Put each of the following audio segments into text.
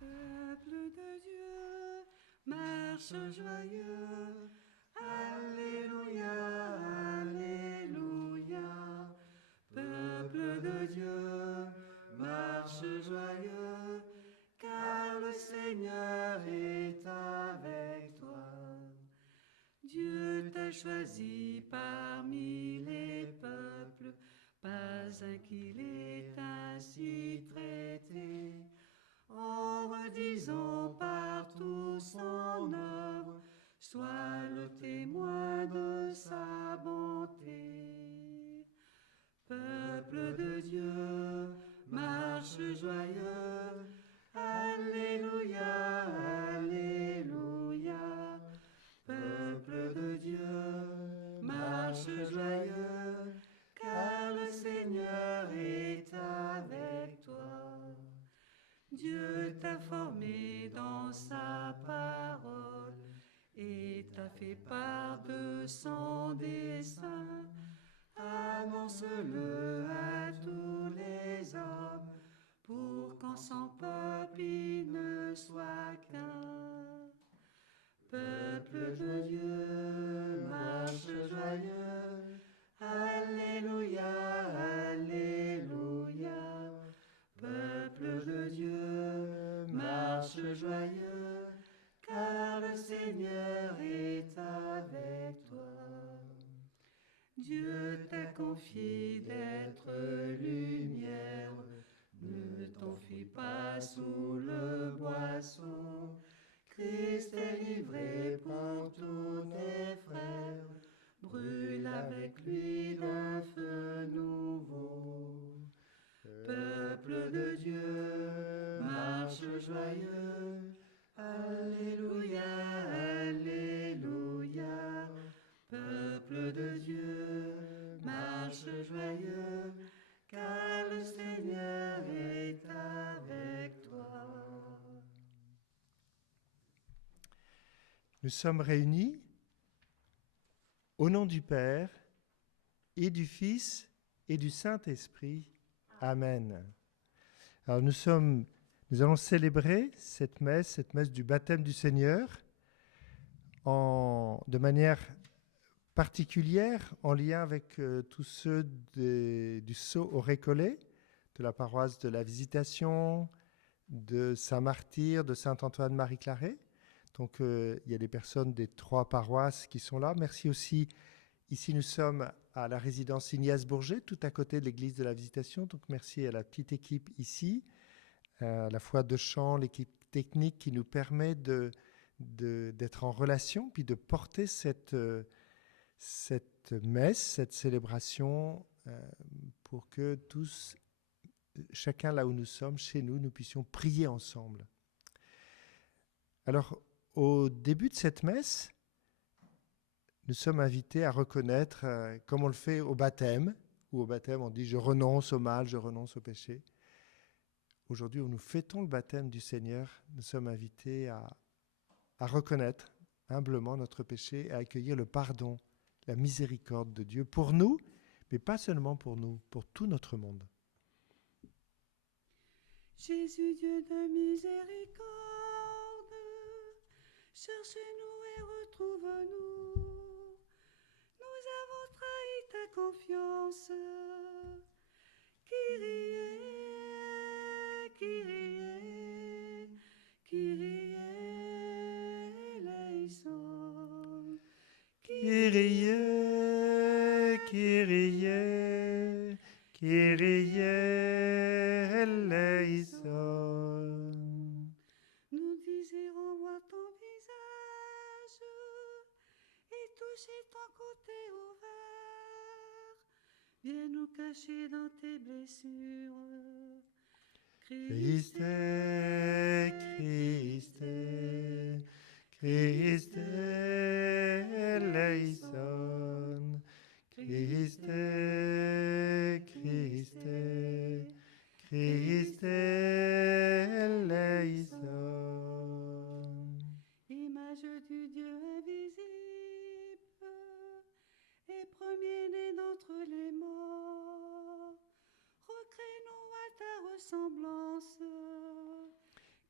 Peuple de Dieu, marche joyeux. Alléluia, Alléluia. Peuple de Dieu, marche joyeux, car le Seigneur est avec toi. Dieu t'a choisi parmi les peuples, pas un qui l'ait ainsi traité. En redisant partout son œuvre, sois le témoin de sa bonté. Peuple de Dieu, marche joyeux, Alléluia, Alléluia. Peuple de Dieu, marche joyeux, car le Seigneur est avec toi. Dieu t'a formé dans sa parole et t'a fait part de son dessein. Annonce-le à tous les hommes pour qu'en son peuple il ne soit qu'un. Peuple de Dieu, marche joyeux, Alléluia, Alléluia. Peuple de Dieu, marche joyeux, car le Seigneur est avec toi. Dieu t'a confié d'être lumière, ne t'enfuis pas sous le boisseau. Christ est livré pour tous tes frères, brûle avec lui d'un feu nouveau. Peuple de Dieu, marche joyeux, Alléluia, Alléluia. Peuple de Dieu, marche joyeux, car le Seigneur est avec toi. Nous sommes réunis au nom du Père et du Fils et du Saint-Esprit. Amen. Alors nous allons célébrer cette messe du baptême du Seigneur de manière particulière en lien avec tous ceux du Sceau au Récollet, de la paroisse de la Visitation, de Saint-Martyr, de Saint-Antoine-Marie-Claret. Donc il y a des personnes des 3 paroisses qui sont là. Merci aussi. Ici nous sommes à la résidence Ignace Bourget, tout à côté de l'église de la Visitation. Donc merci à la petite équipe ici, à la fois de chant, l'équipe technique qui nous permet d'être en relation, puis de porter cette messe, cette célébration, pour que tous, chacun là où nous sommes, chez nous, nous puissions prier ensemble. Alors, au début de cette messe, nous sommes invités à reconnaître, comme on le fait au baptême, où au baptême on dit « je renonce au mal, je renonce au péché ». Aujourd'hui, où nous fêtons le baptême du Seigneur, nous sommes invités à reconnaître humblement notre péché et à accueillir le pardon, la miséricorde de Dieu pour nous, mais pas seulement pour nous, pour tout notre monde. Jésus, Dieu de miséricorde, cherche-nous et retrouve-nous. Nous avons trahi ta confiance. Kyrie, Kyrie, Kyrie eleison. Kyrie, Kyrie, Kyrie eleison. Nous désirons voir ton visage et toucher ton côté ouvert. Viens nous cacher dans tes blessures. Christe, Christe, Christe eleison. Christe, Christe, Christe eleison. Image du Dieu invisible et premier-né d'entre les morts, recrée-nous à ta ressemblance.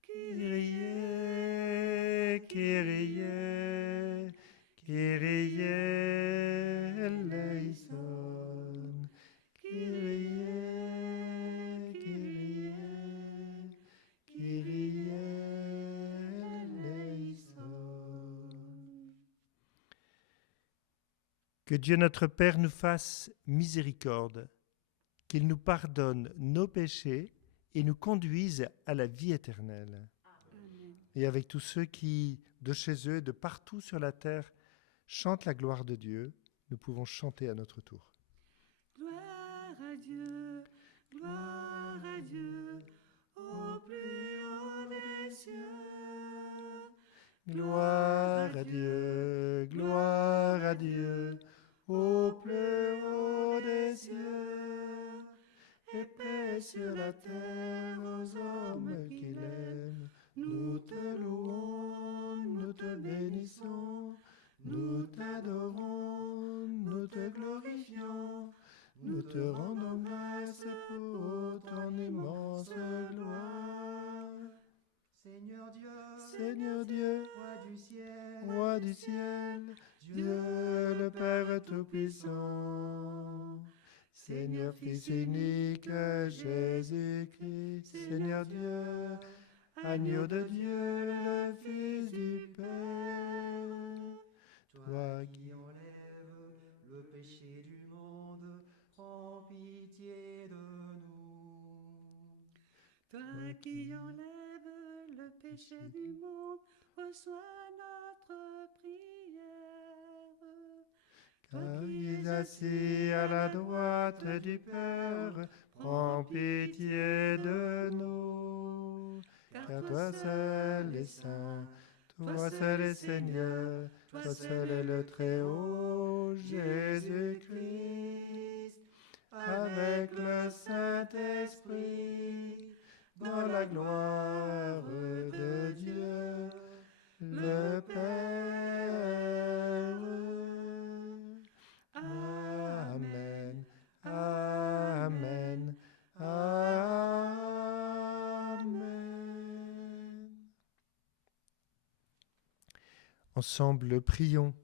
Kyrie, Kyrie, Kyrie eleison. Kyrie, Kyrie, Kyrie eleison. Que Dieu notre Père nous fasse miséricorde, qu'il nous pardonne nos péchés et nous conduise à la vie éternelle. Amen. Et avec tous ceux qui, de chez eux et de partout sur la terre, chantent la gloire de Dieu, nous pouvons chanter à notre tour. Gloire à Dieu, au plus haut des cieux. Gloire à Dieu, au plus haut des cieux, et paix sur la terre aux hommes qu'il aime. Nous te louons, nous te bénissons, nous t'adorons, nous te glorifions, nous te rendons grâce pour ton immense gloire. Seigneur Dieu, Roi du ciel, Dieu le Père Tout-Puissant, Seigneur Fils unique, Jésus-Christ, Seigneur Dieu, Agneau de Dieu, le Fils du Père, toi qui enlèves le péché du monde, prends pitié de nous. Toi qui enlèves le péché du monde, reçois notre prière. car il est assis à la droite du Père, prends pitié de nous. Car toi seul est saint, toi seul est Seigneur, toi seul est le Très-Haut, Jésus-Christ, avec le Saint-Esprit, dans la gloire de Dieu, le Père. Amen, Amen, Amen. Ensemble, prions.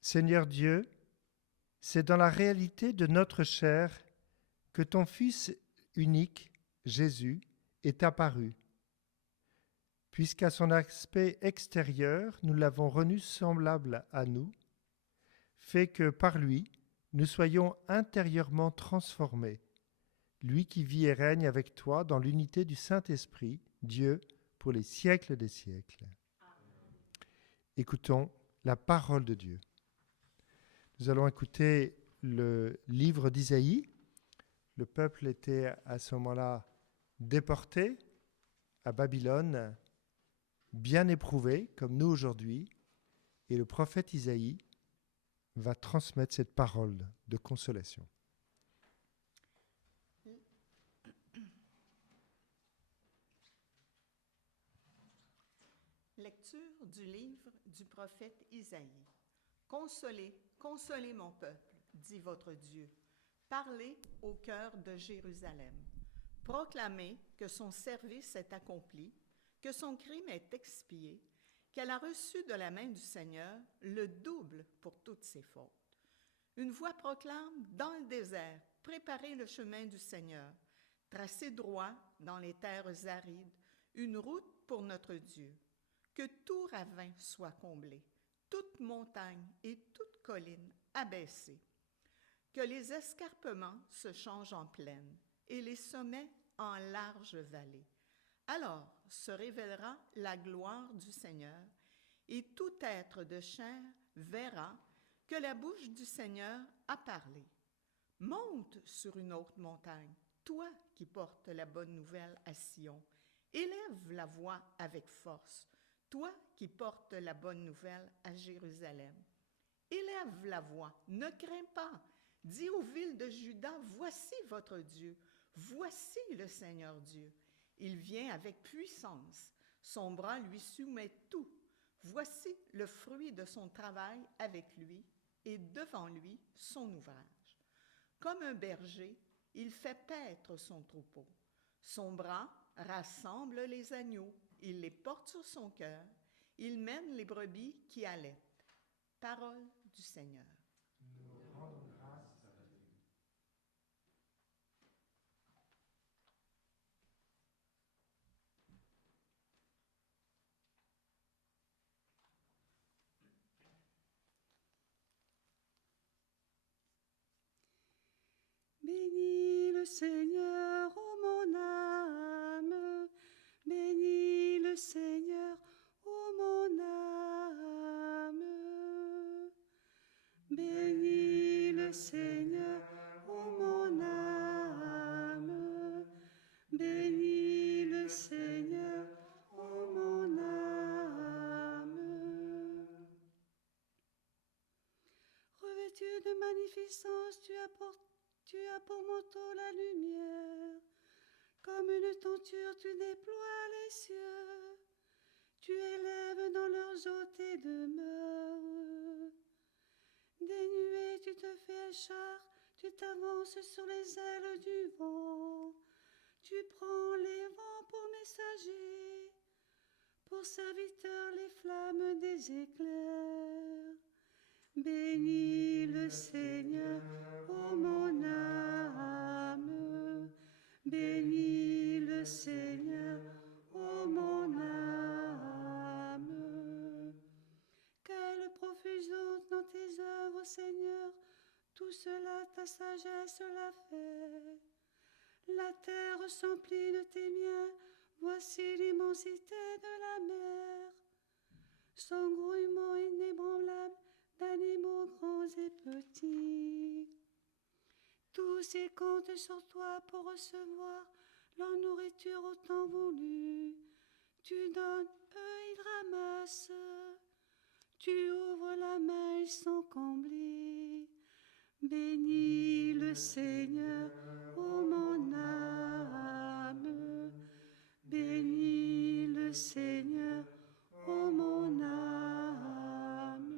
Seigneur Dieu, c'est dans la réalité de notre chair que ton Fils unique, Jésus, est apparu, puisqu'à son aspect extérieur, nous l'avons rendu semblable à nous, fait que par lui, nous soyons intérieurement transformés, lui qui vit et règne avec toi dans l'unité du Saint-Esprit, Dieu, pour les siècles des siècles. Écoutons la parole de Dieu. Nous allons écouter le livre d'Isaïe. Le peuple était à ce moment-là déporté à Babylone, bien éprouvé, comme nous aujourd'hui, et le prophète Isaïe va transmettre cette parole de consolation. Lecture du livre du prophète Isaïe. Consolez, consolez mon peuple, dit votre Dieu. Parlez au cœur de Jérusalem. Proclamez que son service est accompli, que son crime est expié, qu'elle a reçu de la main du Seigneur le double pour toutes ses fautes. Une voix proclame dans le désert, préparez le chemin du Seigneur, tracez droit dans les terres arides, une route pour notre Dieu. Que tout ravin soit comblé, toute montagne et toute colline abaissée. Que les escarpements se changent en plaine et les sommets en larges vallées. Alors se révélera la gloire du Seigneur, et tout être de chair verra que la bouche du Seigneur a parlé. Monte sur une haute montagne, toi qui portes la bonne nouvelle à Sion. Élève la voix avec force, toi qui portes la bonne nouvelle à Jérusalem. Élève la voix, ne crains pas. Dis aux villes de Juda, voici votre Dieu, voici le Seigneur Dieu. Il vient avec puissance, son bras lui soumet tout. Voici le fruit de son travail avec lui, et devant lui son ouvrage. Comme un berger, il fait paître son troupeau. Son bras rassemble les agneaux, Il les porte sur son cœur. Il mène les brebis qui allaitent. Parole du Seigneur. Bénis le Seigneur, ô mon âme. Bénis le Seigneur, ô mon âme. Bénis le Seigneur, ô mon âme. Bénis le Seigneur, ô mon âme. Revêtu de magnificence, tu as pour manteau la lumière. Comme une tenture, tu déploies les cieux. Tu élèves dans leurs hôtes tes demeures. Des nuées, tu te fais char, tu t'avances sur les ailes du vent. Tu prends les vents pour messagers, pour serviteurs les flammes des éclairs. Bénis le Seigneur, ô mon âme. Bénis le Seigneur, ô mon âme. Quelle profusion dans tes œuvres, Seigneur, tout cela ta sagesse l'a fait. La terre s'emplit de tes biens, voici l'immensité de la mer. Son grouillement inébranlable d'animaux grands et petits. Tous ils comptent sur toi pour recevoir leur nourriture au temps voulu. Tu donnes, eux ils ramassent. Tu ouvres la main, ils sont comblés. Bénis le Seigneur, ô mon âme. Bénis le Seigneur, ô mon âme.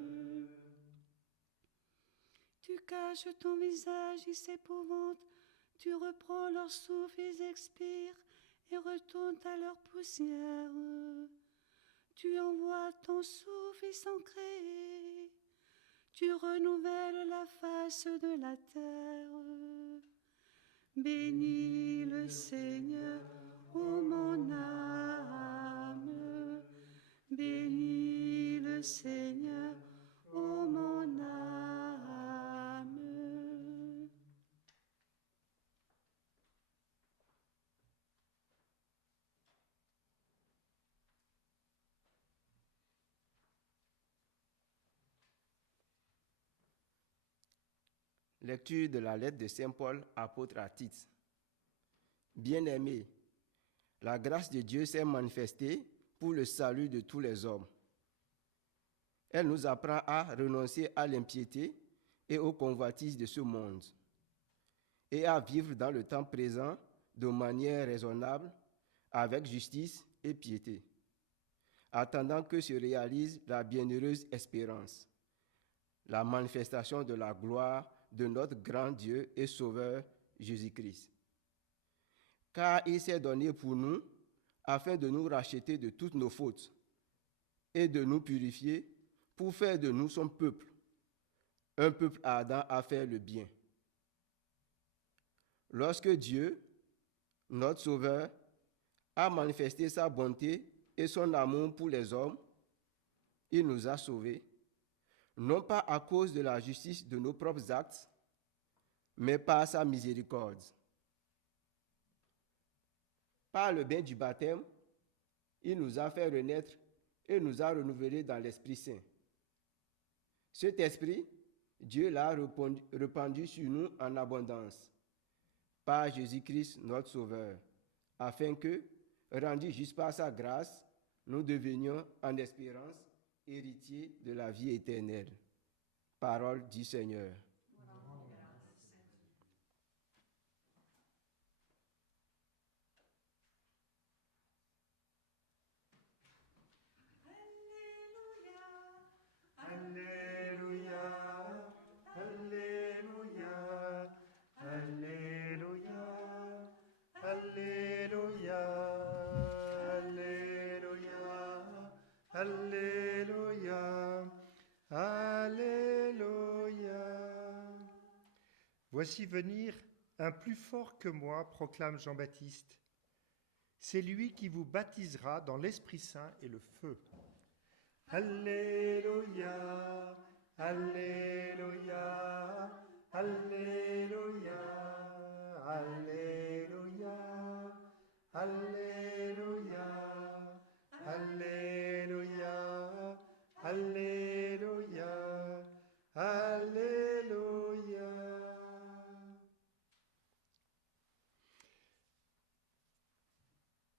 Tu caches ton visage, ils s'épouvantent. Tu reprends leur souffle, ils expirent et retournent à leur poussière. Tu envoies ton souffle, ils sont créés. Tu renouvelles la face de la terre. Bénis le Seigneur, ô mon âme. Bénis le Seigneur, ô mon âme. Lecture de la lettre de Saint Paul, apôtre à Tite. Bien-aimés, la grâce de Dieu s'est manifestée pour le salut de tous les hommes. Elle nous apprend à renoncer à l'impiété et aux convoitises de ce monde, et à vivre dans le temps présent de manière raisonnable, avec justice et piété, attendant que se réalise la bienheureuse espérance, la manifestation de la gloire de notre grand Dieu et Sauveur Jésus-Christ. Car il s'est donné pour nous, afin de nous racheter de toutes nos fautes et de nous purifier pour faire de nous son peuple, un peuple ardent à faire le bien. Lorsque Dieu, notre Sauveur, a manifesté sa bonté et son amour pour les hommes, il nous a sauvés, non pas à cause de la justice de nos propres actes, mais par sa miséricorde. Par le bain du baptême, il nous a fait renaître et nous a renouvelés dans l'Esprit Saint. Cet Esprit, Dieu l'a répandu sur nous en abondance, par Jésus-Christ notre Sauveur, afin que, rendus juste par sa grâce, nous devenions en espérance héritiers de la vie éternelle. Parole du Seigneur. Alléluia, Alléluia, Alléluia. Voici venir un plus fort que moi, proclame Jean-Baptiste. C'est lui qui vous baptisera dans l'Esprit Saint et le feu. Alléluia, Alléluia, Alléluia, Alléluia, Alléluia, Alléluia, Alléluia, Alléluia.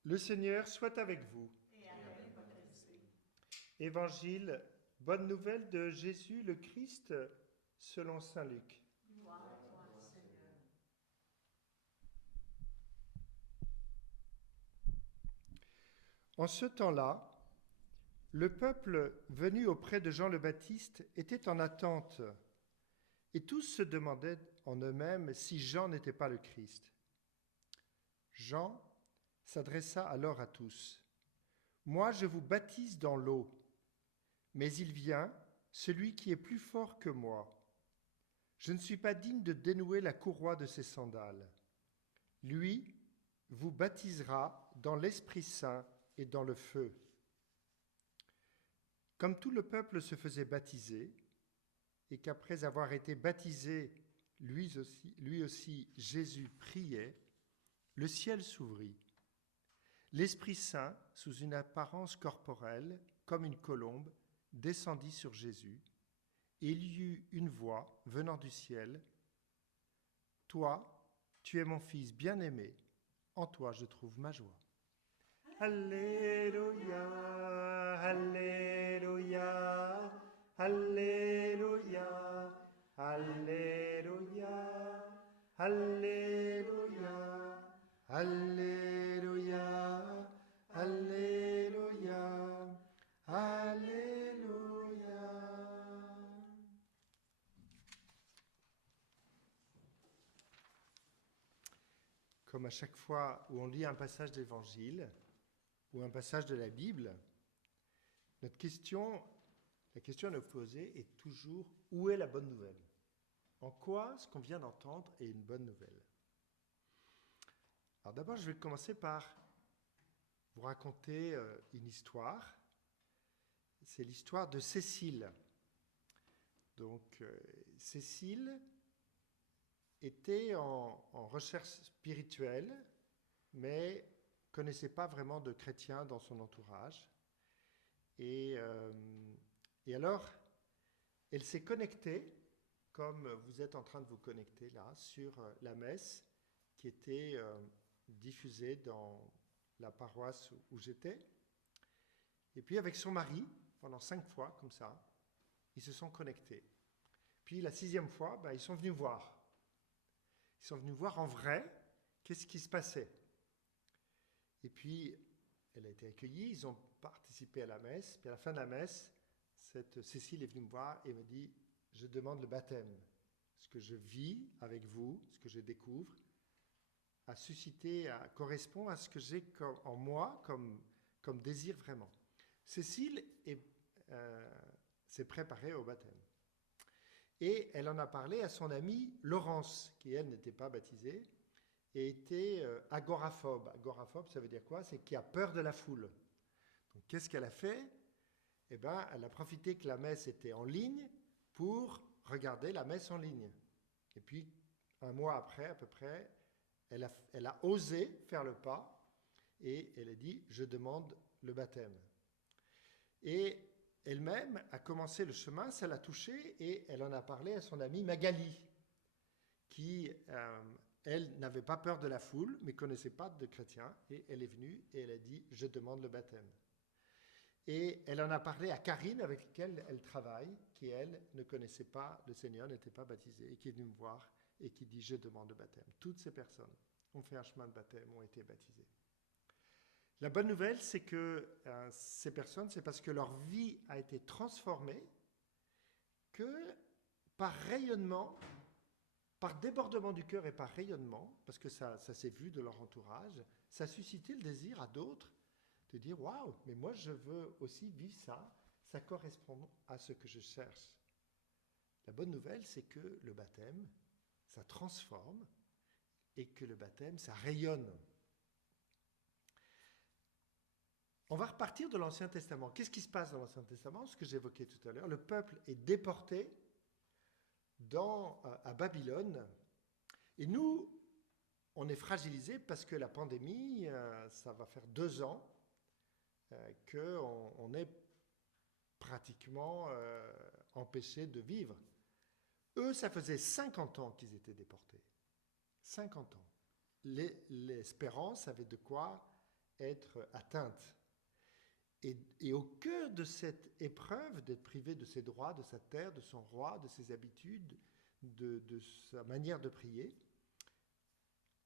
Le Seigneur soit avec vous. Évangile, bonne nouvelle de Jésus le Christ selon saint Luc. En ce temps-là, le peuple venu auprès de Jean le Baptiste était en attente, et tous se demandaient en eux-mêmes si Jean n'était pas le Christ. Jean s'adressa alors à tous. « Moi, je vous baptise dans l'eau, mais il vient, celui qui est plus fort que moi. Je ne suis pas digne de dénouer la courroie de ses sandales. Lui vous baptisera dans l'Esprit Saint et dans le feu. » Comme tout le peuple se faisait baptiser, et qu'après avoir été baptisé, lui aussi Jésus priait, le ciel s'ouvrit. L'Esprit Saint, sous une apparence corporelle, comme une colombe, descendit sur Jésus, et il y eut une voix venant du ciel. « Toi, tu es mon Fils bien-aimé, en toi je trouve ma joie. » Alléluia, Alléluia, Alléluia, Alléluia, Alléluia, Alléluia, Alléluia, Alléluia. Comme à chaque fois où on lit un passage d'Évangile ou un passage de la Bible, la question à nous poser est toujours « Où est la bonne nouvelle ?» En quoi ce qu'on vient d'entendre est une bonne nouvelle? Alors d'abord, je vais commencer par vous raconter une histoire. C'est l'histoire de Cécile. Donc, Cécile était en recherche spirituelle, mais connaissait pas vraiment de chrétiens dans son entourage. Et alors, elle s'est connectée, comme vous êtes en train de vous connecter là, sur la messe qui était diffusée dans la paroisse où j'étais. Et puis avec son mari, pendant 5 fois, comme ça, ils se sont connectés. Puis la 6e fois, ils sont venus voir. Ils sont venus voir en vrai qu'est-ce qui se passait. Et puis, elle a été accueillie, ils ont participé à la messe. Puis à la fin de la messe, cette Cécile est venue me voir et me dit « Je demande le baptême. Ce que je vis avec vous, ce que je découvre, a suscité, correspond à ce que j'ai en moi comme désir vraiment. » Cécile s'est préparée au baptême. Et elle en a parlé à son amie Laurence, qui elle n'était pas baptisée, et était agoraphobe. Agoraphobe, ça veut dire quoi? C'est qui a peur de la foule. Donc qu'est-ce qu'elle a fait? Eh bien, elle a profité que la messe était en ligne pour regarder la messe en ligne. Et puis, 1 mois après, à peu près, elle a osé faire le pas et elle a dit « Je demande le baptême ». Et elle-même a commencé le chemin, ça l'a touchée et elle en a parlé à son amie Magali, qui, elle, n'avait pas peur de la foule, mais ne connaissait pas de chrétiens. Et elle est venue et elle a dit « Je demande le baptême ». Et elle en a parlé à Karine, avec laquelle elle travaille, qui, elle, ne connaissait pas le Seigneur, n'était pas baptisée, et qui est venue me voir et qui dit « Je demande le baptême ». Toutes ces personnes ont fait un chemin de baptême, ont été baptisées. La bonne nouvelle, c'est que ces personnes, c'est parce que leur vie a été transformée, que par rayonnement, par débordement du cœur et par rayonnement, parce que ça s'est vu de leur entourage, ça a suscité le désir à d'autres de dire « Waouh, mais moi je veux aussi vivre ça, ça correspond à ce que je cherche. La bonne nouvelle, c'est que le baptême, ça transforme et que le baptême, ça rayonne. On va repartir de l'Ancien Testament. Qu'est-ce qui se passe dans l'Ancien Testament? Ce que j'évoquais tout à l'heure, le peuple est déporté à Babylone. Et nous, on est fragilisés parce que la pandémie, ça va faire 2 ans qu'on est pratiquement empêchés de vivre. Eux, ça faisait 50 ans qu'ils étaient déportés. 50 ans. L'espérance avait de quoi être atteinte. Et au cœur de cette épreuve d'être privé de ses droits, de sa terre, de son roi, de ses habitudes, de sa manière de prier,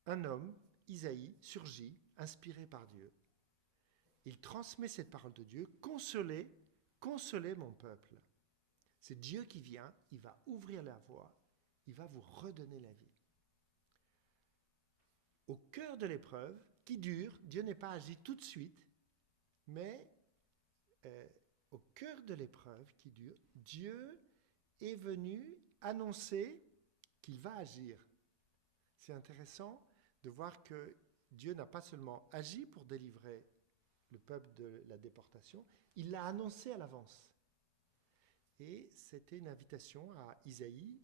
un homme, Isaïe, surgit, inspiré par Dieu. Il transmet cette parole de Dieu, consolez mon peuple. C'est Dieu qui vient, il va ouvrir la voie, il va vous redonner la vie. Au cœur de l'épreuve, qui dure, Dieu n'est pas agi tout de suite, mais au cœur de l'épreuve qui dure, Dieu est venu annoncer qu'il va agir. C'est intéressant de voir que Dieu n'a pas seulement agi pour délivrer le peuple de la déportation, il l'a annoncé à l'avance. Et c'était une invitation à Isaïe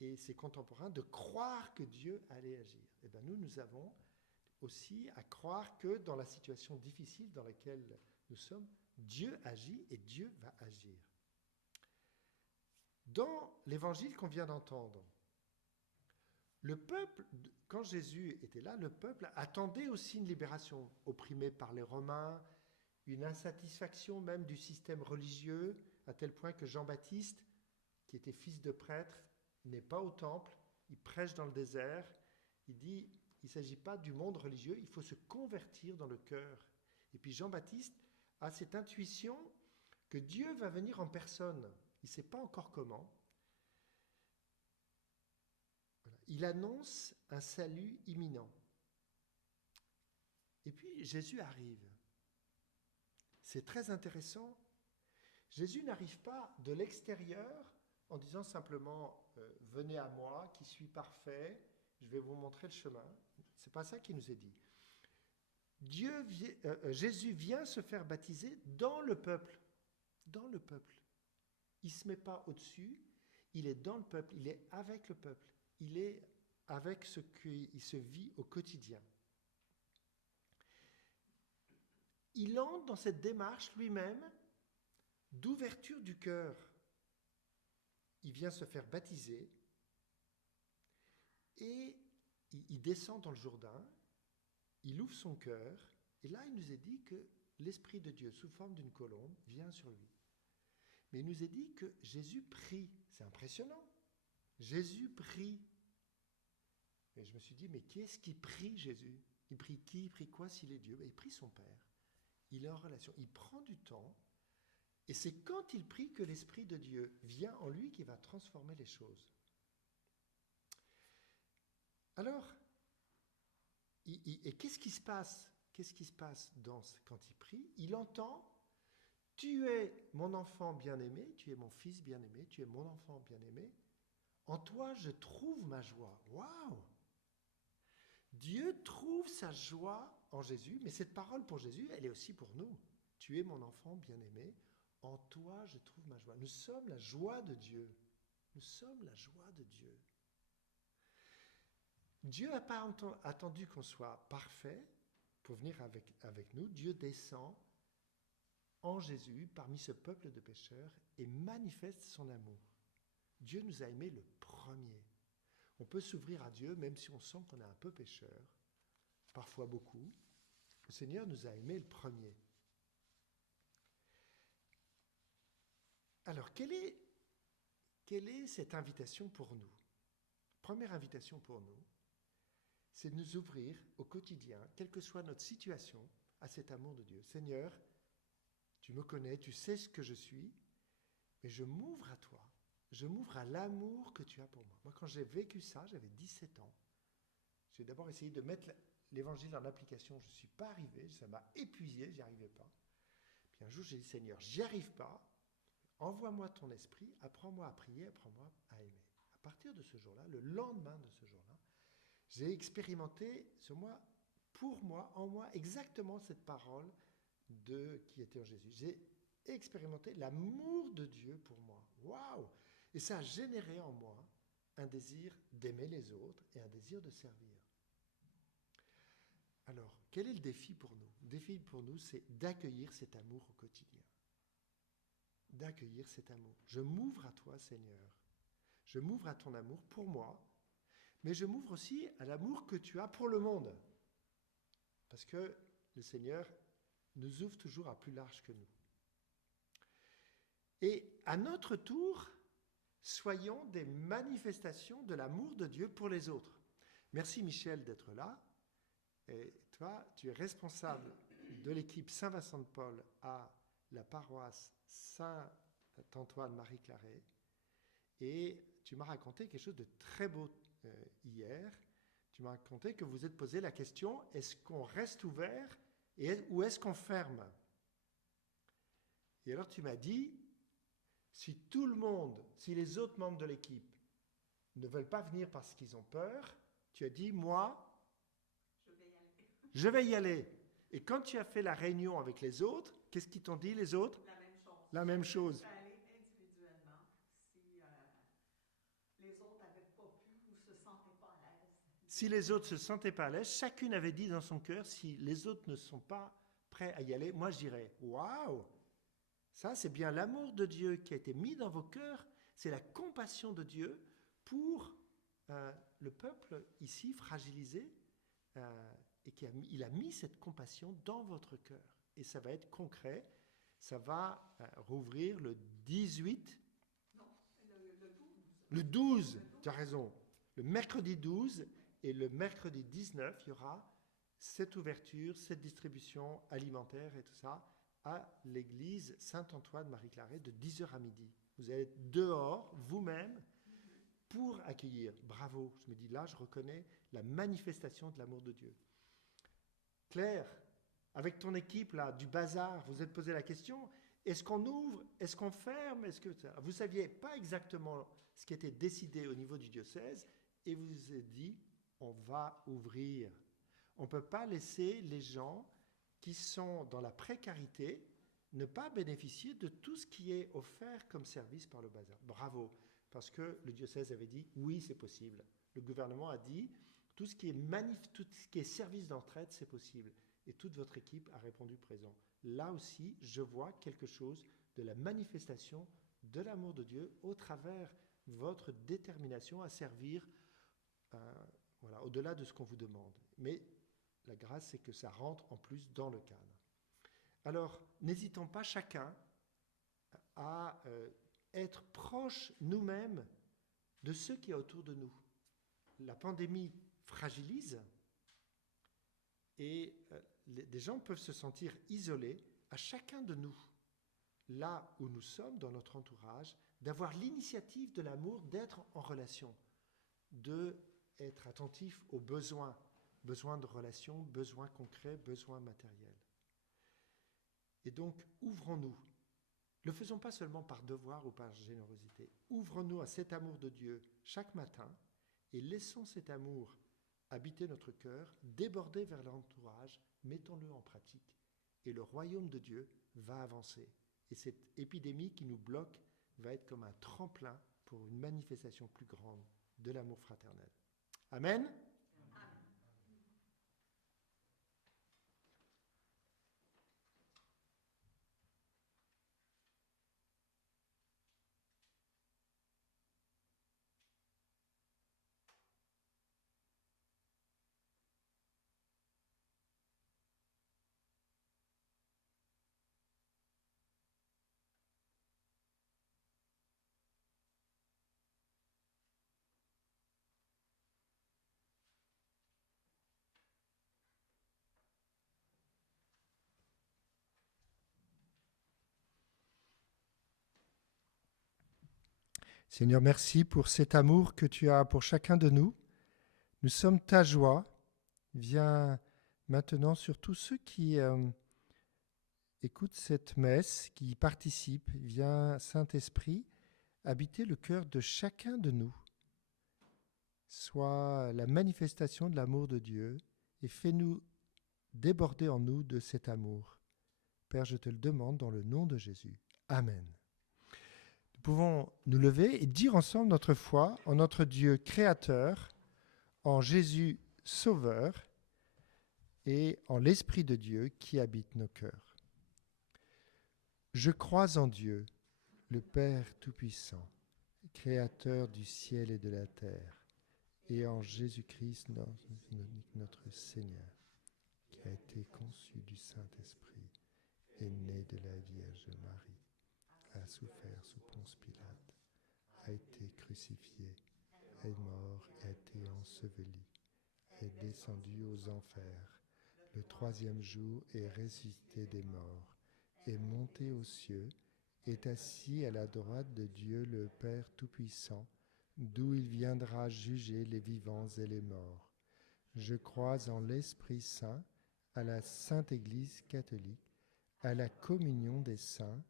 et ses contemporains de croire que Dieu allait agir. Et bien nous avons aussi à croire que dans la situation difficile dans laquelle nous sommes, Dieu agit et Dieu va agir. Dans l'évangile qu'on vient d'entendre, le peuple, quand Jésus était là, le peuple attendait aussi une libération, opprimé par les Romains, une insatisfaction même du système religieux, à tel point que Jean-Baptiste, qui était fils de prêtre, n'est pas au temple, il prêche dans le désert, il dit, il ne s'agit pas du monde religieux, il faut se convertir dans le cœur. Et puis Jean-Baptiste a cette intuition que Dieu va venir en personne, il ne sait pas encore comment. Voilà. Il annonce un salut imminent. Et puis Jésus arrive. C'est très intéressant. Jésus n'arrive pas de l'extérieur en disant simplement venez à moi, qui suis parfait, je vais vous montrer le chemin. C'est pas ça qui nous est dit. Jésus vient se faire baptiser dans le peuple. Dans le peuple. Il ne se met pas au-dessus, il est dans le peuple, il est avec le peuple, il est avec ce qu'il se vit au quotidien. Il entre dans cette démarche lui-même d'ouverture du cœur. Il vient se faire baptiser et il descend dans le Jourdain, il ouvre son cœur et là il nous est dit que l'Esprit de Dieu sous forme d'une colombe vient sur lui. Mais il nous est dit que Jésus prie. C'est impressionnant. Jésus prie. Et je me suis dit, mais qui est-ce qui prie Jésus? Il prie qui? Il prie quoi s'il est Dieu? Il prie son Père. Il est en relation. Il prend du temps. Et c'est quand il prie que l'Esprit de Dieu vient en lui qui va transformer les choses. Alors, et qu'est-ce qui se passe? Qu'est-ce qui se passe quand il prie? Il entend, tu es mon enfant bien-aimé, tu es mon fils bien-aimé, tu es mon enfant bien-aimé. En toi, je trouve ma joie. Waouh! Dieu trouve sa joie en Jésus, mais cette parole pour Jésus, elle est aussi pour nous. Tu es mon enfant bien-aimé, en toi, je trouve ma joie. Nous sommes la joie de Dieu. Nous sommes la joie de Dieu. Dieu n'a pas attendu qu'on soit parfait pour venir avec nous. Dieu descend en Jésus parmi ce peuple de pécheurs et manifeste son amour. Dieu nous a aimés le premier. On peut s'ouvrir à Dieu même si on sent qu'on est un peu pécheur, parfois beaucoup. Le Seigneur nous a aimés le premier. Alors, quelle est cette invitation pour nous? Première invitation pour nous, c'est de nous ouvrir au quotidien, quelle que soit notre situation, à cet amour de Dieu. Seigneur, tu me connais, tu sais ce que je suis, mais je m'ouvre à toi. Je m'ouvre à l'amour que tu as pour moi. Moi, quand j'ai vécu ça, j'avais 17 ans. J'ai d'abord essayé de mettre l'évangile en application. Je ne suis pas arrivé, ça m'a épuisé, je n'y arrivais pas. Puis un jour, j'ai dit, Seigneur, j'y arrive pas, Envoie-moi ton esprit, apprends-moi à prier, apprends-moi à aimer. À partir de ce jour-là, le lendemain de ce jour-là, j'ai expérimenté sur moi, pour moi, en moi, exactement cette parole qui était en Jésus. J'ai expérimenté l'amour de Dieu pour moi. Waouh! Et ça a généré en moi un désir d'aimer les autres et un désir de servir. Alors, quel est le défi pour nous? Le défi pour nous, c'est d'accueillir cet amour au quotidien. D'accueillir cet amour. Je m'ouvre à toi, Seigneur. Je m'ouvre à ton amour pour moi, mais je m'ouvre aussi à l'amour que tu as pour le monde. Parce que le Seigneur nous ouvre toujours à plus large que nous. Et à notre tour, soyons des manifestations de l'amour de Dieu pour les autres. Merci Michel d'être là. Et toi, tu es responsable de l'équipe Saint-Vincent de Paul à la paroisse Saint-Antoine-Marie-Claret. Et tu m'as raconté quelque chose de très beau hier. Tu m'as raconté que vous êtes posé la question, est-ce qu'on reste ouvert ou est-ce qu'on ferme? Et alors tu m'as dit, si tout le monde, si les autres membres de l'équipe ne veulent pas venir parce qu'ils ont peur, tu as dit, moi, je vais y aller. Et quand tu as fait la réunion avec les autres, qu'est-ce qu'ils t'ont dit, les autres? La même chose. Je suis allée individuellement si les autres n'avaient pas pu ou se sentaient pas à l'aise. Si les autres ne se sentaient pas à l'aise, chacune avait dit dans son cœur, si les autres ne sont pas prêts à y aller, moi je dirais, waouh! Ça, c'est bien l'amour de Dieu qui a été mis dans vos cœurs. C'est la compassion de Dieu pour le peuple ici fragilisé et il a mis cette compassion dans votre cœur. Et ça va être concret. Ça va rouvrir le 18. Non, le 12. Le 12, tu as raison. Le mercredi 12 et le mercredi 19, il y aura cette ouverture, cette distribution alimentaire et tout ça à l'église Saint-Antoine-Marie-Claret de 10h à midi. Vous allez être dehors, vous-même, pour accueillir. Bravo. Je me dis, là, je reconnais la manifestation de l'amour de Dieu. Claire, avec ton équipe là, du bazar, vous vous êtes posé la question, est-ce qu'on ouvre, est-ce qu'on ferme, vous ne saviez pas exactement ce qui était décidé au niveau du diocèse, et vous vous êtes dit, on va ouvrir. On ne peut pas laisser les gens qui sont dans la précarité ne pas bénéficier de tout ce qui est offert comme service par le bazar. Bravo, parce que le diocèse avait dit, oui, c'est possible. Le gouvernement a dit, tout ce qui est service d'entraide, c'est possible. Et toute votre équipe a répondu présent. Là aussi, je vois quelque chose de la manifestation de l'amour de Dieu au travers votre détermination à servir au-delà de ce qu'on vous demande. Mais la grâce, c'est que ça rentre en plus dans le cadre. Alors, n'hésitons pas chacun à être proche nous-mêmes de ceux qui est autour de nous. La pandémie fragilise et des gens peuvent se sentir isolés. À chacun de nous, là où nous sommes, dans notre entourage, d'avoir l'initiative de l'amour, d'être en relation, d'être attentif aux besoins de relations, besoins concrets, besoins matériels. Et donc, ouvrons-nous. Ne le faisons pas seulement par devoir ou par générosité. Ouvrons-nous à cet amour de Dieu chaque matin et laissons cet amour habiter notre cœur, déborder vers l'entourage, mettons-le en pratique. Et le royaume de Dieu va avancer. Et cette épidémie qui nous bloque va être comme un tremplin pour une manifestation plus grande de l'amour fraternel. Amen. Seigneur, merci pour cet amour que tu as pour chacun de nous. Nous sommes ta joie. Viens maintenant sur tous ceux qui écoute cette messe, qui y participe. Viens, Saint-Esprit, habiter le cœur de chacun de nous. Sois la manifestation de l'amour de Dieu et fais-nous déborder en nous de cet amour. Père, je te le demande dans le nom de Jésus. Amen. Nous pouvons nous lever et dire ensemble notre foi en notre Dieu créateur, en Jésus sauveur et en l'Esprit de Dieu qui habite nos cœurs. Je crois en Dieu, le Père Tout-Puissant, créateur du ciel et de la terre, et en Jésus-Christ, notre Seigneur, qui a été conçu du Saint-Esprit, est né de la Vierge Marie, a souffert sous Ponce Pilate, a été crucifié, est mort, a été enseveli, est descendu aux enfers, le troisième jour est ressuscité des morts, est monté aux cieux, est assis à la droite de Dieu le Père Tout-Puissant, d'où il viendra juger les vivants et les morts. Je crois en l'Esprit Saint, à la Sainte Église catholique, à la communion des saints,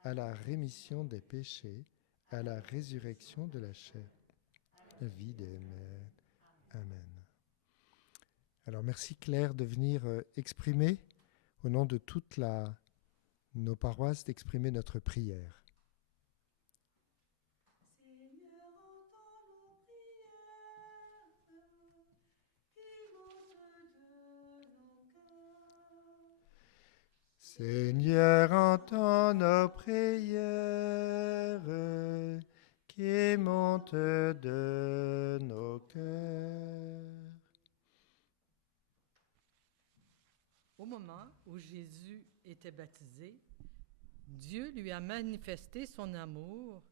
à la rémission des péchés, à la résurrection de la chair, la vie des morts. Amen. Alors merci Claire de venir exprimer, au nom de toute nos paroisses, d'exprimer notre prière. Seigneur, entends nos prières qui montent de nos cœurs. Au moment où Jésus était baptisé, Dieu lui a manifesté son amour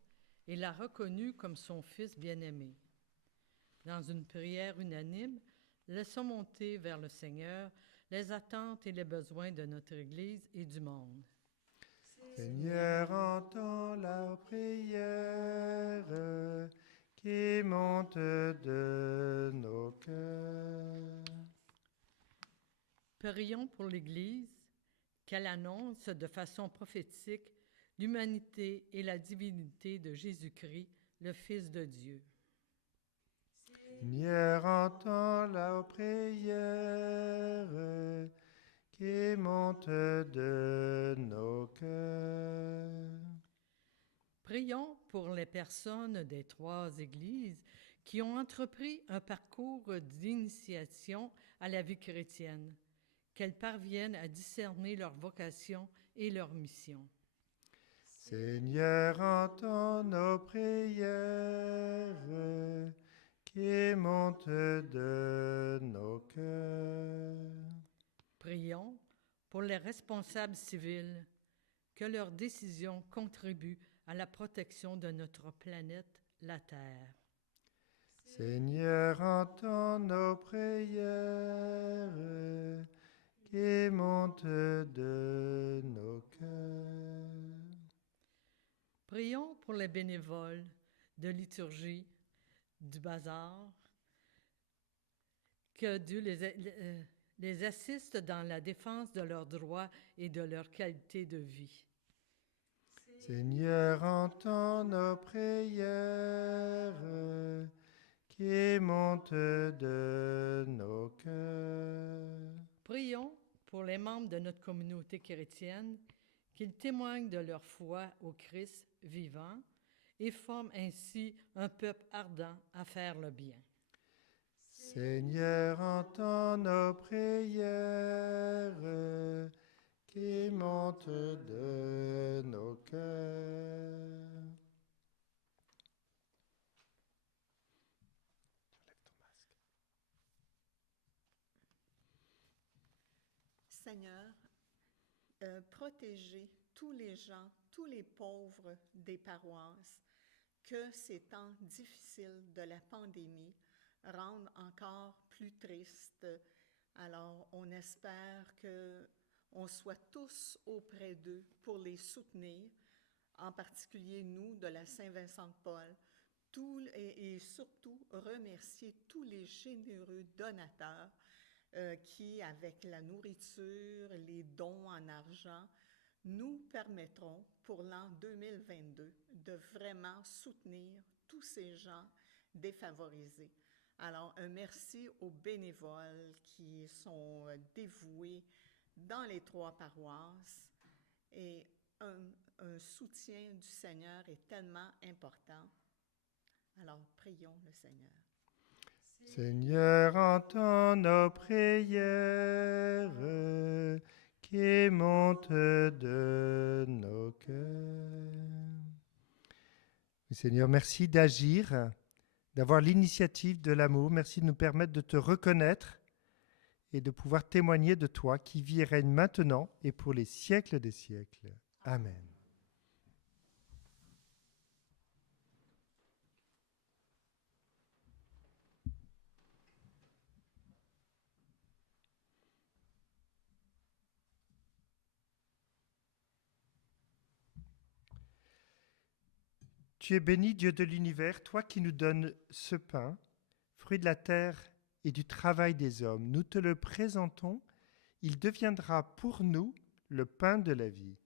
et l'a reconnu comme son Fils bien-aimé. Dans une prière unanime, laissons monter vers le Seigneur les attentes et les besoins de notre Église et du monde. Seigneur, entends la prière qui monte de nos cœurs. Prions pour l'Église, qu'elle annonce de façon prophétique l'humanité et la divinité de Jésus-Christ, le Fils de Dieu. Seigneur, entends la prière qui monte de nos cœurs. Prions pour les personnes des trois églises qui ont entrepris un parcours d'initiation à la vie chrétienne, qu'elles parviennent à discerner leur vocation et leur mission. Seigneur, entends nos prières qui montent de nos cœurs. Prions pour les responsables civils, que leurs décisions contribuent à la protection de notre planète, la Terre. Seigneur, entends nos prières qui montent de nos cœurs. Prions pour les bénévoles de liturgie, du bazar, que Dieu les assiste dans la défense de leurs droits et de leur qualité de vie. Seigneur, entends nos prières qui montent de nos cœurs. Prions pour les membres de notre communauté chrétienne, qu'ils témoignent de leur foi au Christ vivant et forment ainsi un peuple ardent à faire le bien. Seigneur, entends nos prières qui montent de nos cœurs. Seigneur, protégez tous les gens, tous les pauvres des paroisses, que ces temps difficiles de la pandémie rendent encore plus tristes. Alors, on espère qu'on soit tous auprès d'eux pour les soutenir, en particulier nous de la Saint-Vincent-de-Paul, et surtout remercier tous les généreux donateurs qui, avec la nourriture, les dons en argent, nous permettront pour l'an 2022 de vraiment soutenir tous ces gens défavorisés. Alors, un merci aux bénévoles qui sont dévoués dans les 3 paroisses et un soutien du Seigneur est tellement important. Alors, prions le Seigneur. Seigneur, entends nos prières qui montent de nos cœurs. Seigneur, merci d'agir, d'avoir l'initiative de l'amour. Merci de nous permettre de te reconnaître et de pouvoir témoigner de toi qui vis et règne maintenant et pour les siècles des siècles. Amen. Tu es béni, Dieu de l'univers, toi qui nous donnes ce pain, fruit de la terre et du travail des hommes. Nous te le présentons, il deviendra pour nous le pain de la vie.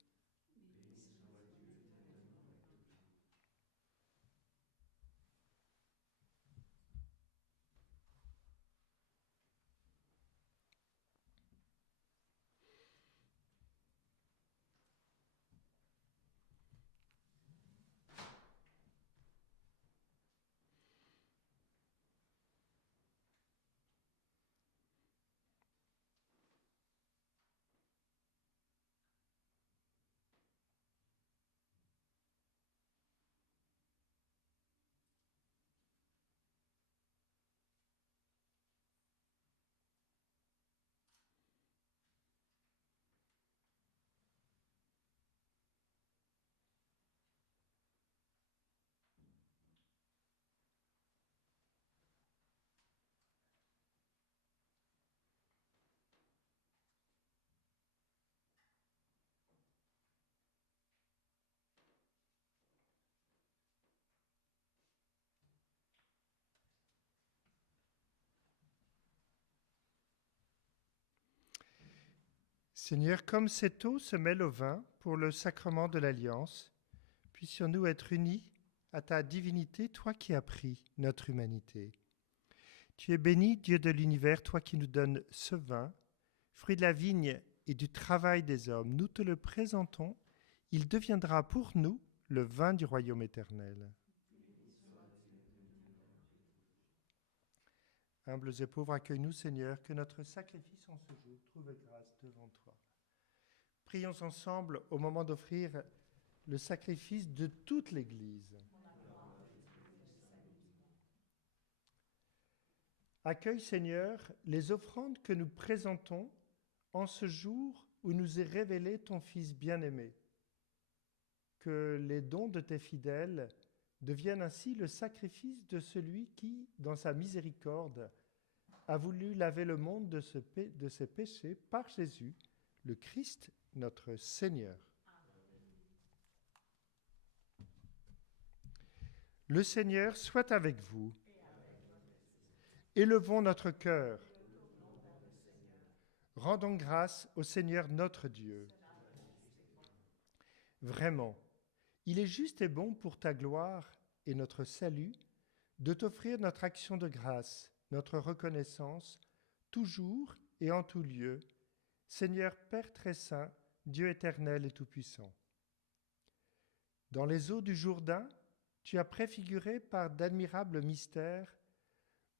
Seigneur, comme cette eau se mêle au vin pour le sacrement de l'Alliance, puissions-nous être unis à ta divinité, toi qui as pris notre humanité. Tu es béni, Dieu de l'univers, toi qui nous donnes ce vin, fruit de la vigne et du travail des hommes. Nous te le présentons, il deviendra pour nous le vin du royaume éternel. Humbles et pauvres, accueille-nous, Seigneur, que notre sacrifice en ce jour trouve grâce devant toi. Prions ensemble au moment d'offrir le sacrifice de toute l'Église. Accueille, Seigneur, les offrandes que nous présentons en ce jour où nous est révélé ton Fils bien-aimé. Que les dons de tes fidèles deviennent ainsi le sacrifice de celui qui, dans sa miséricorde, a voulu laver le monde de ses péchés par Jésus, le Christ, notre Seigneur. Le Seigneur soit avec vous. Élevons notre cœur. Rendons grâce au Seigneur notre Dieu. Vraiment, il est juste et bon pour ta gloire et notre salut de t'offrir notre action de grâce, notre reconnaissance, toujours et en tout lieu, Seigneur Père très saint, Dieu éternel et tout-puissant. Dans les eaux du Jourdain, tu as préfiguré par d'admirables mystères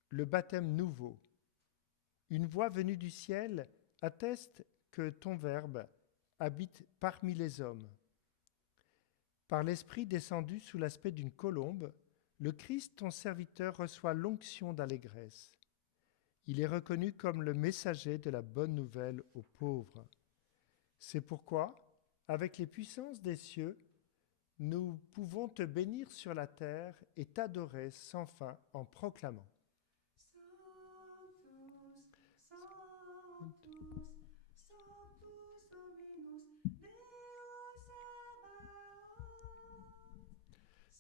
le baptême nouveau. Une voix venue du ciel atteste que ton Verbe habite parmi les hommes. Par l'Esprit descendu sous l'aspect d'une colombe, le Christ, ton serviteur, reçoit l'onction d'allégresse. Il est reconnu comme le messager de la bonne nouvelle aux pauvres. C'est pourquoi, avec les puissances des cieux, nous pouvons te bénir sur la terre et t'adorer sans fin en proclamant.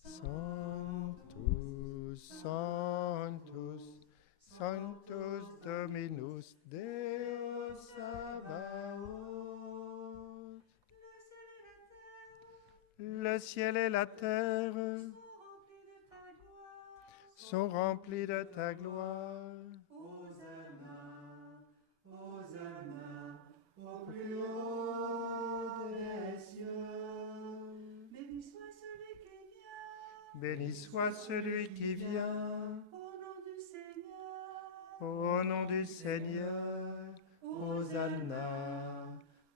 Sanctus, Sanctus, Sanctus Dominus Deus Sabaoth. le ciel et la terre sont remplis de ta gloire. Hosanna, Hosanna, au plus haut des cieux. Béni soit celui qui vient Béni soit celui qui vient au nom du Seigneur. au nom du Seigneur. Hosanna,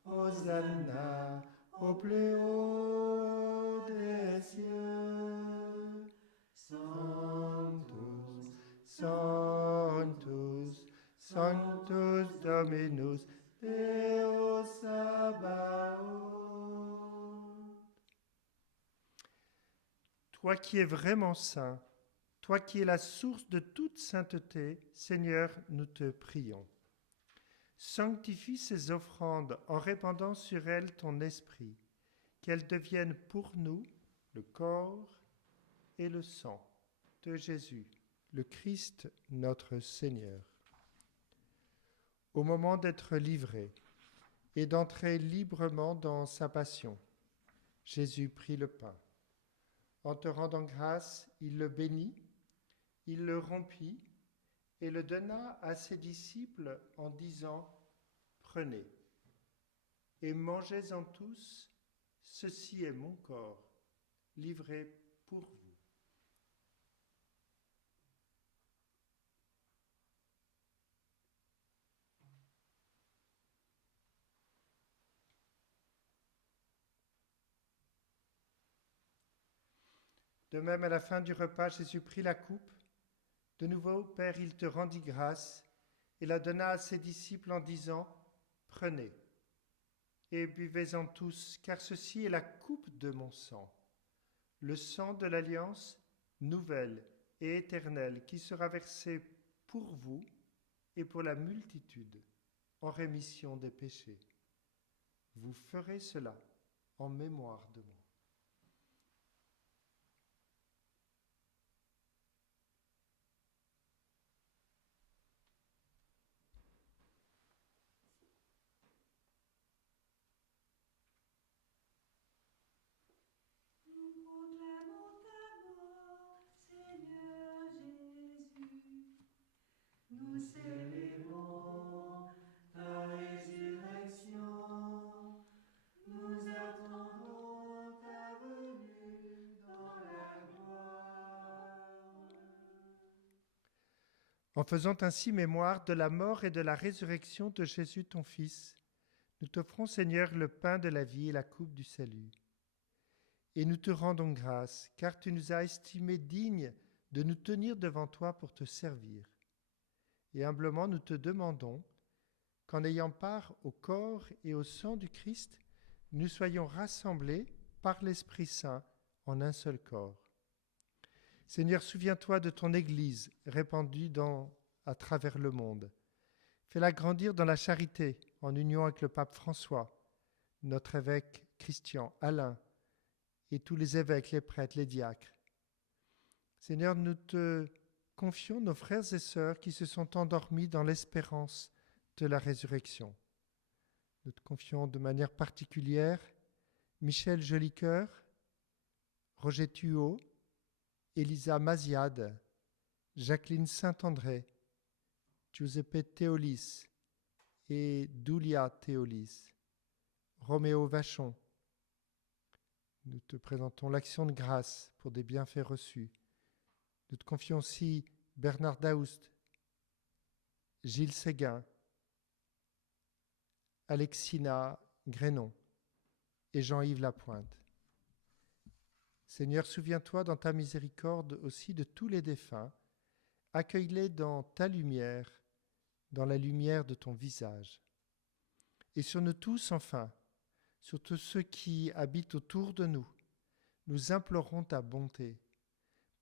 Hosanna, au plus haut des cieux. Sanctus, Sanctus, Sanctus Dominus, Deus Sabaoth. Toi qui es vraiment saint, toi qui es la source de toute sainteté, Seigneur, nous te prions. Sanctifie ces offrandes en répandant sur elles ton esprit, qu'elles deviennent pour nous le corps et le sang de Jésus, le Christ notre Seigneur. Au moment d'être livré et d'entrer librement dans sa passion, Jésus prit le pain. En te rendant grâce, il le bénit, il le rompit et le donna à ses disciples en disant « Prenez et mangez-en tous, ceci est mon corps, livré pour vous. » De même, à la fin du repas, Jésus prit la coupe. De nouveau, Père, il te rendit grâce et la donna à ses disciples en disant « Prenez et buvez-en tous, car ceci est la coupe de mon sang, le sang de l'alliance nouvelle et éternelle qui sera versé pour vous et pour la multitude en rémission des péchés. Vous ferez cela en mémoire de moi. » Nous proclamons ta mort, Seigneur Jésus. Nous célébrons ta résurrection. Nous attendons ta venue dans la gloire. En faisant ainsi mémoire de la mort et de la résurrection de Jésus ton Fils, nous t'offrons, Seigneur, le pain de la vie et la coupe du salut. Et nous te rendons grâce, car tu nous as estimés dignes de nous tenir devant toi pour te servir. Et humblement nous te demandons qu'en ayant part au corps et au sang du Christ, nous soyons rassemblés par l'Esprit Saint en un seul corps. Seigneur, souviens-toi de ton Église répandue à travers le monde. Fais-la grandir dans la charité, en union avec le pape François, notre évêque Christian, Alain, et tous les évêques, les prêtres, les diacres. Seigneur, nous te confions nos frères et sœurs qui se sont endormis dans l'espérance de la résurrection. Nous te confions de manière particulière Michel Jolicoeur, Roger Thuot, Elisa Maziade, Jacqueline Saint-André, Giuseppe Théolis et Doulia Théolis, Roméo Vachon. Nous te présentons l'action de grâce pour des bienfaits reçus. Nous te confions aussi Bernard Daoust, Gilles Séguin, Alexina Grénon et Jean-Yves Lapointe. Seigneur, souviens-toi dans ta miséricorde aussi de tous les défunts. Accueille-les dans ta lumière, dans la lumière de ton visage. Et sur nous tous, enfin, sur tous ceux qui habitent autour de nous, nous implorons ta bonté.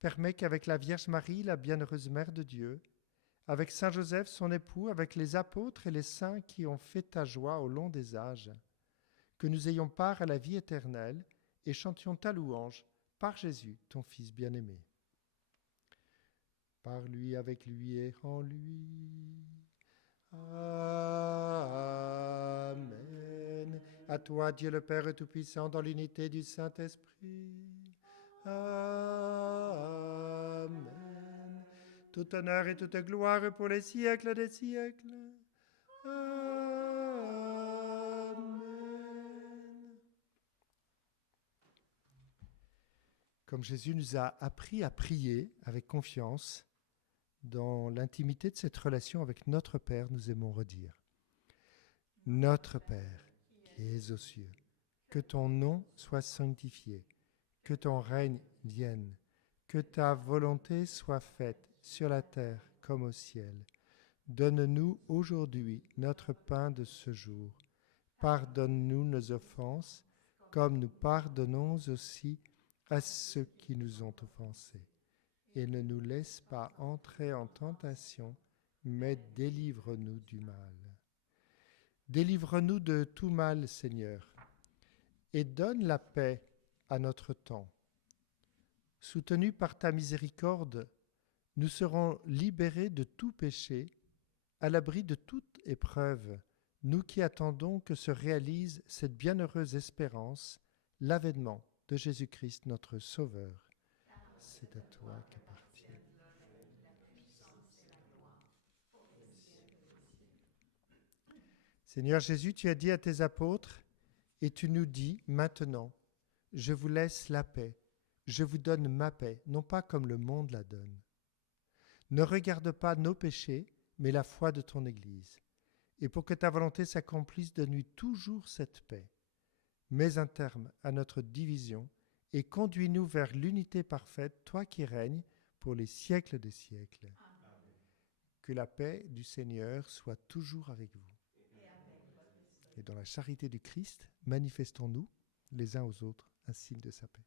Permets qu'avec la Vierge Marie, la bienheureuse Mère de Dieu, avec Saint Joseph, son époux, avec les apôtres et les saints qui ont fait ta joie au long des âges, que nous ayons part à la vie éternelle et chantions ta louange par Jésus, ton Fils bien-aimé. Par lui, avec lui et en lui. Amen. À toi, Dieu le Père Tout-Puissant, dans l'unité du Saint-Esprit. Amen. Tout honneur et toute gloire pour les siècles des siècles. Amen. Comme Jésus nous a appris à prier avec confiance, dans l'intimité de cette relation avec notre Père, nous aimons redire: Notre Père, qui es aux cieux, que ton nom soit sanctifié, que ton règne vienne, que ta volonté soit faite sur la terre comme au ciel. Donne-nous aujourd'hui notre pain de ce jour. Pardonne-nous nos offenses, comme nous pardonnons aussi à ceux qui nous ont offensés. Et ne nous laisse pas entrer en tentation, mais délivre-nous du mal. Délivre-nous de tout mal, Seigneur, et donne la paix à notre temps. Soutenus par ta miséricorde, nous serons libérés de tout péché, à l'abri de toute épreuve, nous qui attendons que se réalise cette bienheureuse espérance, l'avènement de Jésus-Christ notre Sauveur. C'est à toi qu'appartient. Seigneur Jésus, tu as dit à tes apôtres, et tu nous dis maintenant, je vous laisse la paix, je vous donne ma paix, non pas comme le monde la donne. Ne regarde pas nos péchés, mais la foi de ton Église. Et pour que ta volonté s'accomplisse, donne-lui toujours cette paix. Mets un terme à notre division et conduis-nous vers l'unité parfaite, toi qui règnes pour les siècles des siècles. Amen. Que la paix du Seigneur soit toujours avec vous. Et dans la charité du Christ, manifestons-nous les uns aux autres un signe de sa paix.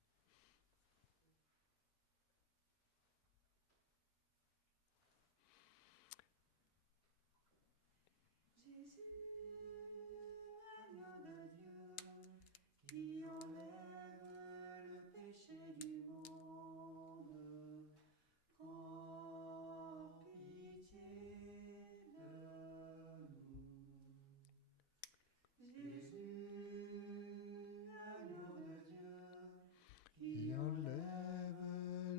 Qui enlève le péché du monde, prends pitié de nous. Jésus, agneau de Dieu, qui enlève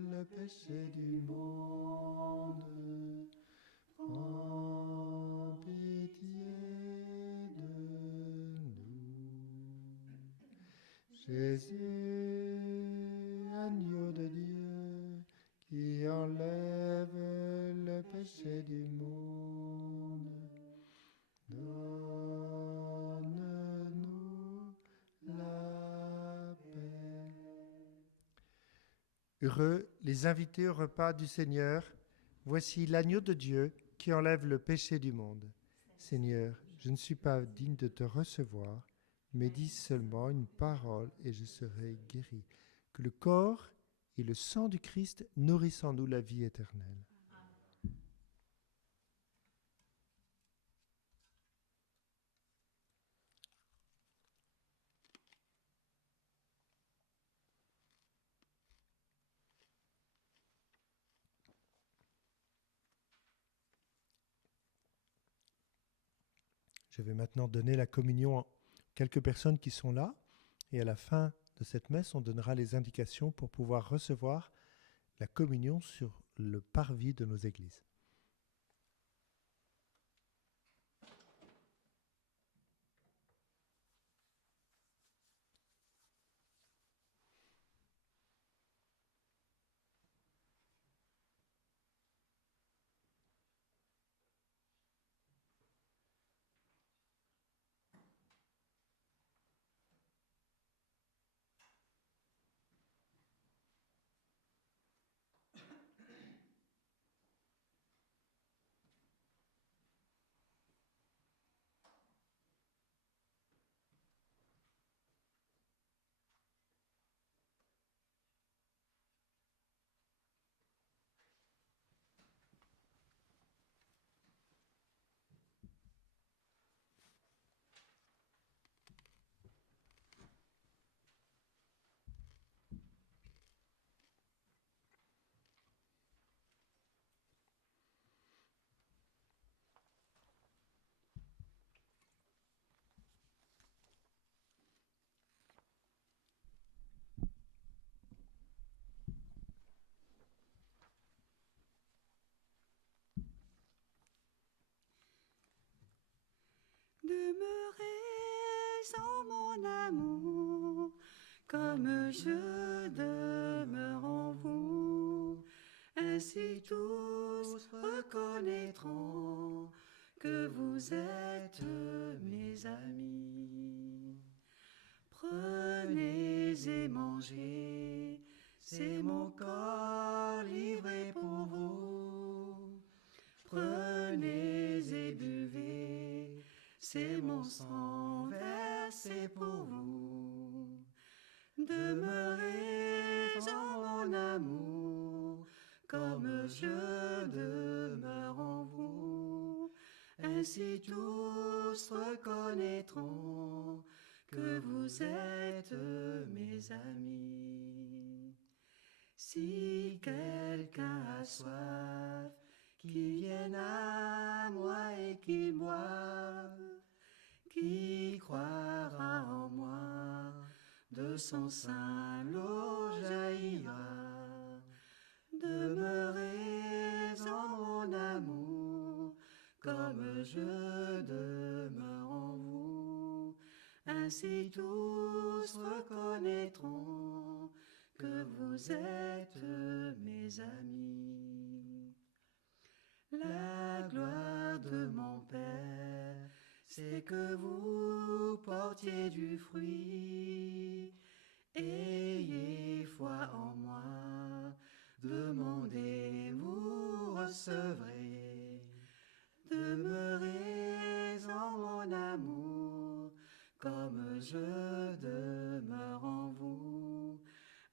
le péché du monde, prends pitié de nous. Jésus, agneau de Dieu, qui enlève le péché du monde, donne-nous la paix. Heureux les invités au repas du Seigneur, voici l'agneau de Dieu qui enlève le péché du monde. Seigneur, je ne suis pas digne de te recevoir, mais dis seulement une parole et je serai guéri. Que le corps et le sang du Christ nourrissent en nous la vie éternelle. Je vais maintenant donner la communion à quelques personnes qui sont là. Et à la fin de cette messe, on donnera les indications pour pouvoir recevoir la communion sur le parvis de nos églises. en mon amour, comme je demeure en vous. Ainsi tous reconnaîtront que vous êtes mes amis. Prenez et mangez, c'est mon corps livré pour vous. Prenez et buvez, c'est mon sang versé pour vous. Demeurez en mon amour, comme je demeure en vous. Ainsi tous reconnaîtront que vous êtes mes amis. Si quelqu'un a soif, qu'il vienne à moi et qu'il boive, qui croira en moi, de son sein l'eau jaillira. Demeurez en mon amour, comme je demeure en vous. Ainsi tous reconnaîtront que vous êtes mes amis. La gloire de mon Père, c'est que vous portiez du fruit. Ayez foi en moi, demandez, vous recevrez. Demeurez en mon amour, comme je demeure en vous.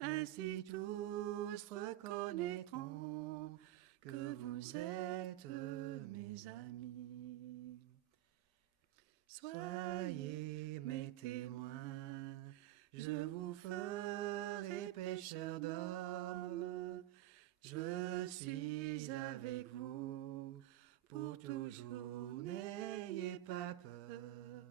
Ainsi tous reconnaîtront que vous êtes mes amis. Soyez mes témoins, je vous ferai pécheurs d'hommes. Je suis avec vous pour toujours, n'ayez pas peur.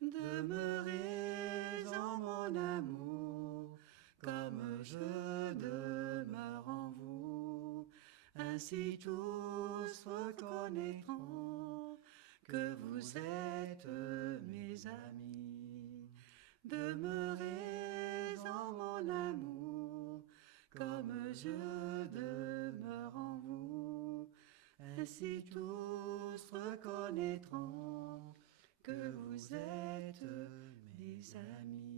Demeurez en mon amour, comme je demeure en vous. Ainsi tous reconnaîtront que vous êtes mes amis. Demeurez en mon amour, comme je demeure en vous. Ainsi tous reconnaîtront que vous êtes mes amis.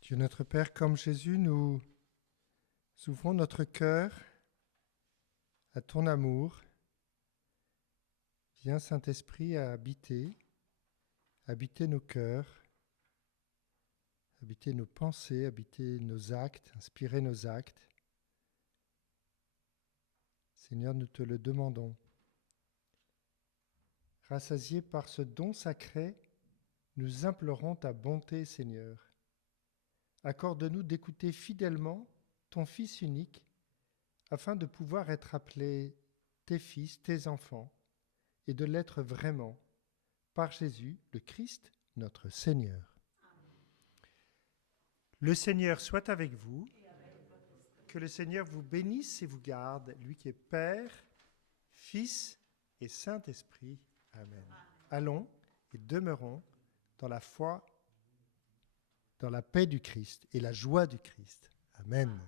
Dieu notre Père, comme Jésus, nous ouvrons notre cœur à ton amour. Viens, Saint-Esprit, à habiter nos cœurs, habiter nos pensées, habiter nos actes, inspirer nos actes. Seigneur, nous te le demandons. Rassasiés par ce don sacré, nous implorons ta bonté, Seigneur. Accorde-nous d'écouter fidèlement ton Fils unique, afin de pouvoir être appelés tes fils, tes enfants, et de l'être vraiment, par Jésus, le Christ, notre Seigneur. Le Seigneur soit avec vous, que le Seigneur vous bénisse et vous garde, lui qui est Père, Fils et Saint-Esprit. Amen. Allons et demeurons dans la foi, dans la paix du Christ et la joie du Christ. Amen.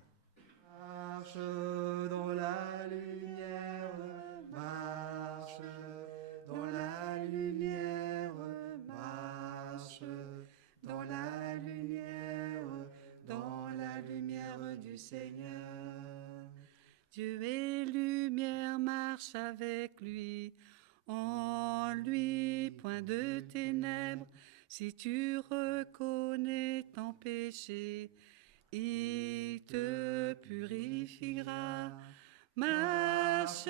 Marche dans la lumière, marche dans la lumière, marche dans la lumière du Seigneur. Dieu est lumière, marche avec lui. En lui, point de ténèbres, Si tu reconnais ton péché, il te purifiera. Marche